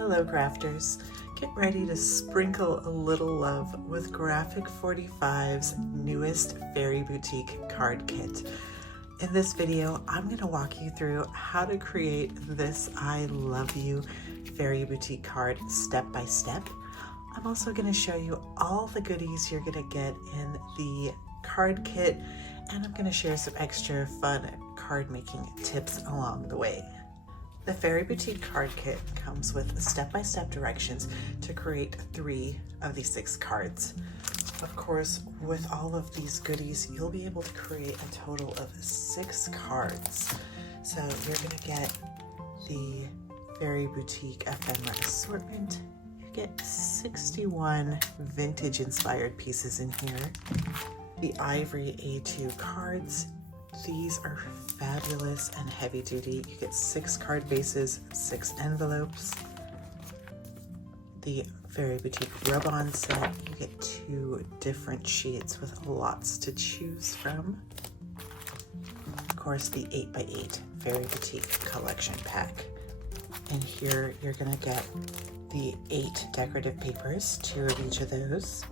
Hello crafters, get ready to sprinkle a little love with Graphic 45's newest Fairy Boutique card kit. In this video, I'm going to walk you through how to create this I Love You Fairy Boutique card step by step. I'm also going to show you all the goodies you're going to get in the card kit, and I'm going to share some extra fun card making tips along the way. The Fairy Boutique card kit comes with step-by-step directions to create 3 of these 6 cards. Of course, with all of these goodies, you'll be able to create a total of 6 cards. So you're going to get the Fairy Boutique Ephemera Assortment. You get 61 vintage-inspired pieces in here. The Ivory A2 cards. These are fabulous and heavy duty. You get 6 card bases, 6 envelopes. The Fairy Boutique rub-on set, you get 2 different sheets with lots to choose from. Of course, the 8x8 Fairy Boutique collection pack. And here you're gonna get the 8 decorative papers, 2 of each of those,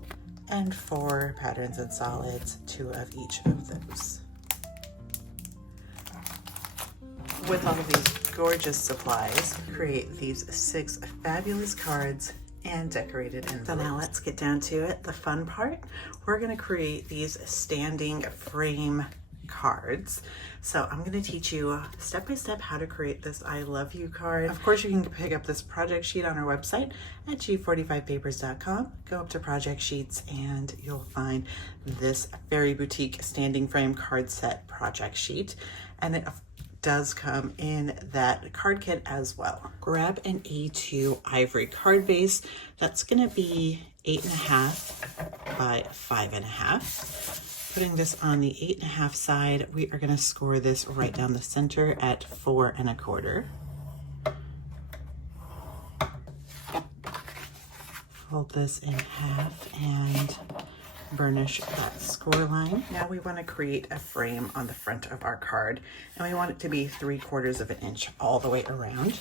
and 4 patterns and solids, 2 of each of those. With all of these gorgeous supplies, create these 6 fabulous cards and decorated envelopes. So now let's get down to it, the fun part. We're gonna create these standing frame cards. So I'm gonna teach you step by step how to create this I Love You card. Of course, you can pick up this project sheet on our website at g45papers.com. Go up to project sheets and you'll find this Fairy Boutique standing frame card set project sheet. And it does come in that card kit as well. Grab an A2 Ivory card base. That's gonna be 8.5 by 5.5. Putting this on the 8.5 side, we are gonna score this right down the center at 4 1/4. Fold this in half and burnish that score line. Now we want to create a frame on the front of our card, and we want it to be 3/4 of an inch all the way around.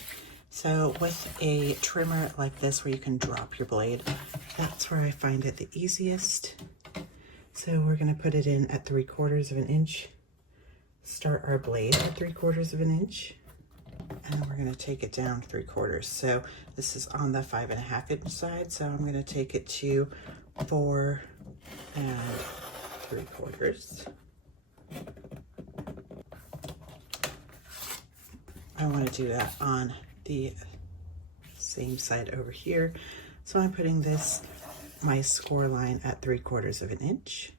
So with a trimmer like this where you can drop your blade, that's where I find it the easiest. So we're going to put it in at 3/4 of an inch, start our blade at 3/4 of an inch, and we're going to take it down 3/4. So this is on the 5.5 inch side, so I'm going to take it to 4 3/4. I want to do that on the same side over here. So I'm putting my score line at 3/4 of an inch,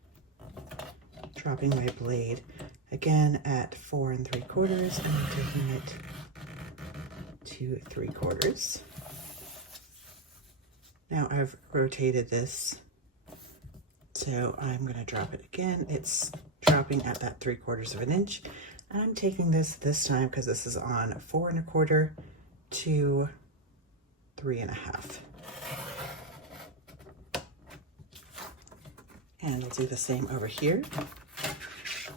dropping my blade again at 4 3/4, and I'm taking it to 3/4. Now I've rotated this, so I'm going to drop it again. It's dropping at that 3/4 of an inch. I'm taking this time because this is on 4 1/4 to 3.5. And I'll do the same over here.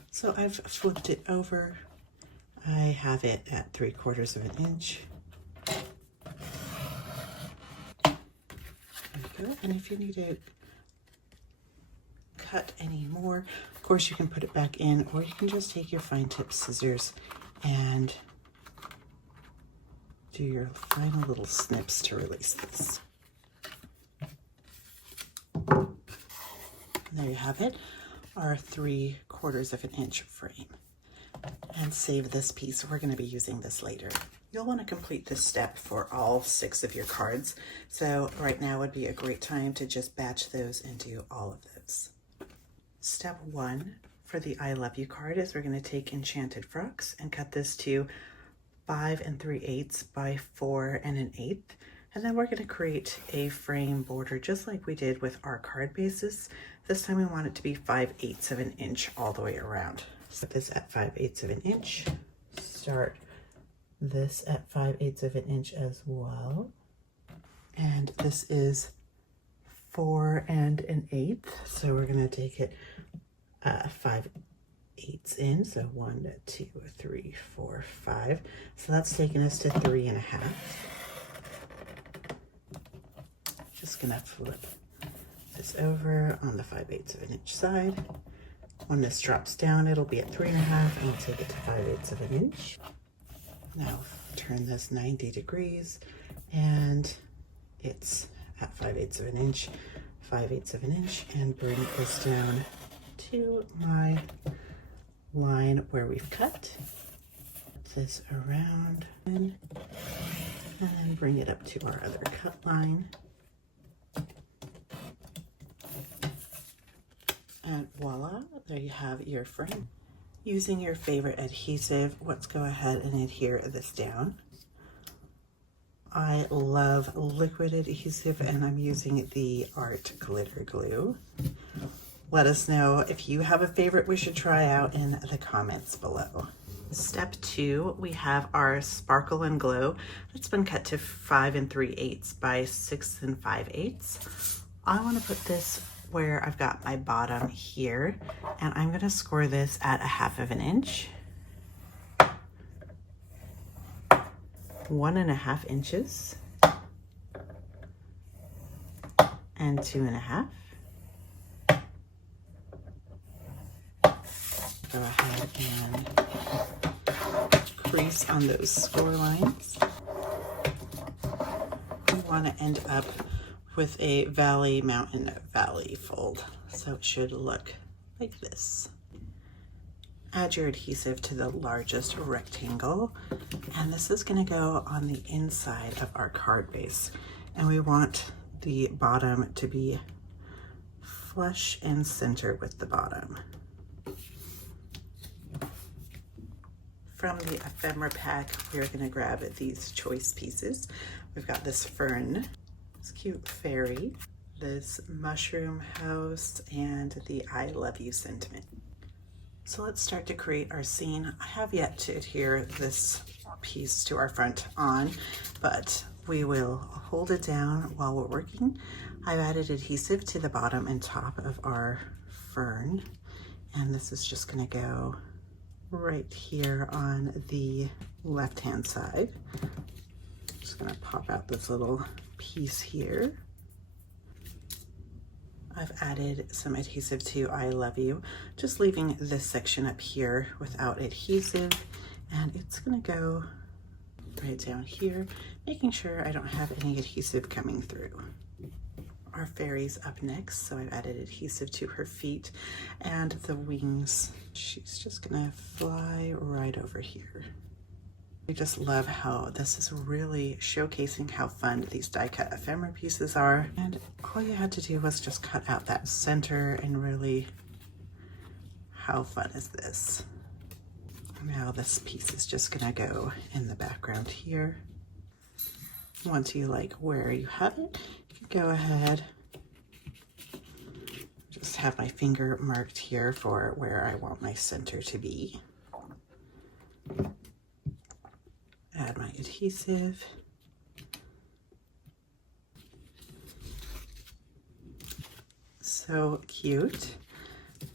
So I've flipped it over. I have it at 3/4 of an inch. There we go. And if you need to cut any more, of course you can put it back in, or you can just take your fine tip scissors and do your final little snips to release this. And there you have it, our 3/4 of an inch frame. And save this piece. We're going to be using this later. You'll want to complete this step for all 6 of your cards. So right now would be a great time to just batch those and do all of those. Step 1 for the I Love You card is we're going to take Enchanted Frocks and cut this to 5 3/8 by 4 1/8. And then we're going to create a frame border just like we did with our card bases. This time we want it to be 5/8 of an inch all the way around. Set this at 5/8 of an inch. Start this at 5/8 of an inch as well. And this is 4 1/8, so we're going to take it 5/8 in, so 1 2 3 4 5. So that's taking us to 3.5. just gonna flip this over on the 5/8 of an inch side. When this drops down, it'll be at 3.5, and I'll take it to 5/8 of an inch. Now turn this 90 degrees, and it's at 5/8 of an inch, 5/8 of an inch, and bring this down to my line where we've cut. Put this around and then bring it up to our other cut line. And voila, there you have your frame. Using your favorite adhesive, let's go ahead and adhere this down. I love liquid adhesive, and I'm using the Art Glitter Glue. Let us know if you have a favorite we should try out in the comments below. Step 2, we have our Sparkle and Glow. It's been cut to 5 3/8 by 6 5/8. I want to put this where I've got my bottom here, and I'm going to score this at 1/2 of an inch. 1.5 inches, and 2.5. Go ahead and crease on those score lines. We want to end up with a valley, mountain, valley fold, so it should look like this. Add your adhesive to the largest rectangle, and this is going to go on the inside of our card base, and we want the bottom to be flush and center with the bottom. From the Ephemera pack, we're going to grab these choice pieces. We've got this fern, this cute fairy, this mushroom house, and the I love you sentiment. So let's start to create our scene. I have yet to adhere this piece to our front on, but we will hold it down while we're working. I've added adhesive to the bottom and top of our fern, and this is just going to go right here on the left-hand side. Just going to pop out this little piece here. I've added some adhesive to I love you, just leaving this section up here without adhesive, and it's going to go right down here, making sure I don't have any adhesive coming through. Our fairy's up next, so I've added adhesive to her feet and the wings. She's just gonna fly right over here. I just love how this is really showcasing how fun these die cut ephemera pieces are, and all you had to do was just cut out that center, and really, how fun is this? Now this piece is just gonna go in the background here. Once you like where you have it, you can go ahead, just have my finger marked here for where I want my center to be. Add my adhesive. So cute.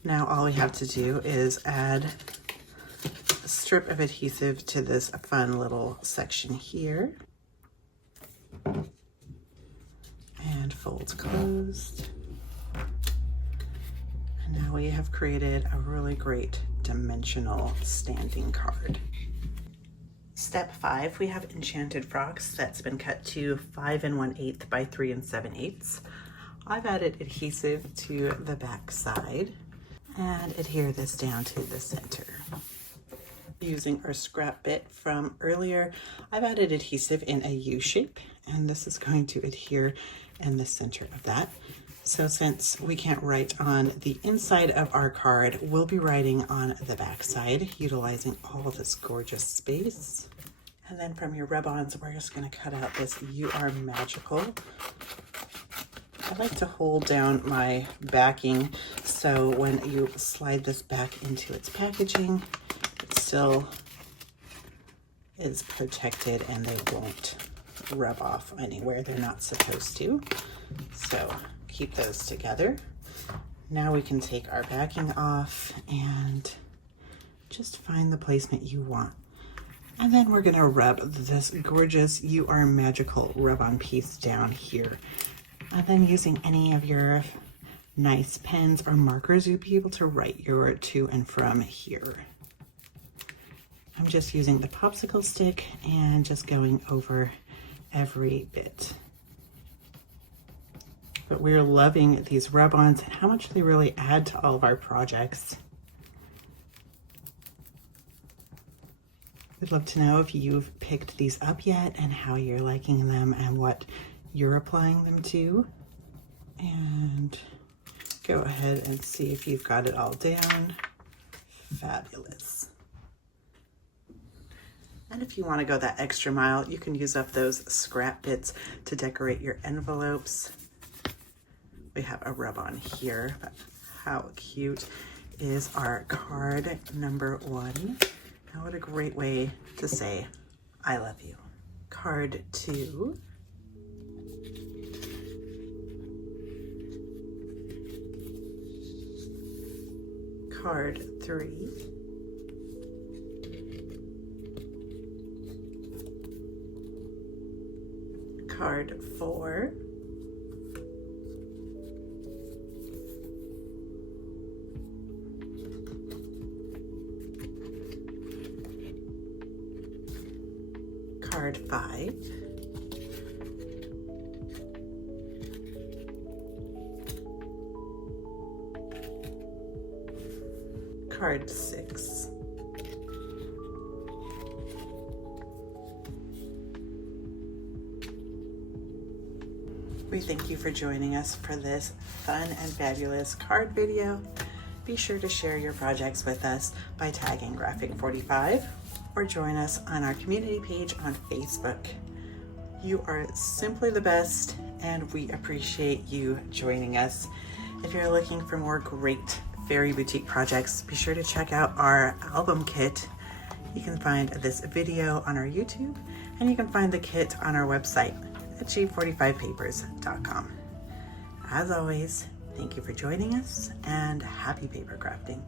Now all we have to do is add a strip of adhesive to this fun little section here. And fold closed. And now we have created a really great dimensional standing card. Step 5, we have Enchanted Frocks that's been cut to 5 1/8 by 3 7/8. I've added adhesive to the back side and adhere this down to the center. Using our scrap bit from earlier, I've added adhesive in a U shape, and this is going to adhere in the center of that. So since we can't write on the inside of our card, we'll be writing on the back side, utilizing all this gorgeous space. And then from your rub-ons, we're just going to cut out this "You Are Magical." I like to hold down my backing so when you slide this back into its packaging, it still is protected and they won't rub off anywhere they're not supposed to. So keep those together. Now we can take our backing off and just find the placement you want. And then we're gonna rub this gorgeous "You Are Magical" rub-on piece down here. And then using any of your nice pens or markers, you'll be able to write your to and from here. I'm just using the popsicle stick and just going over every bit. But we're loving these rub-ons and how much they really add to all of our projects. We'd love to know if you've picked these up yet and how you're liking them and what you're applying them to. And go ahead and see if you've got it all down. Fabulous. And if you want to go that extra mile, you can use up those scrap bits to decorate your envelopes. We have a rub-on here, but how cute is our card number 1? And what a great way to say, I love you. Card 2. Card 3. Card 4. Card 5. Card 6. We thank you for joining us for this fun and fabulous card video. Be sure to share your projects with us by tagging Graphic45 or join us on our community page on Facebook. You are simply the best and we appreciate you joining us. If you're looking for more great Fairy Boutique projects, be sure to check out our album kit. You can find this video on our YouTube and you can find the kit on our website at g45papers.com. As always, thank you for joining us and happy paper crafting.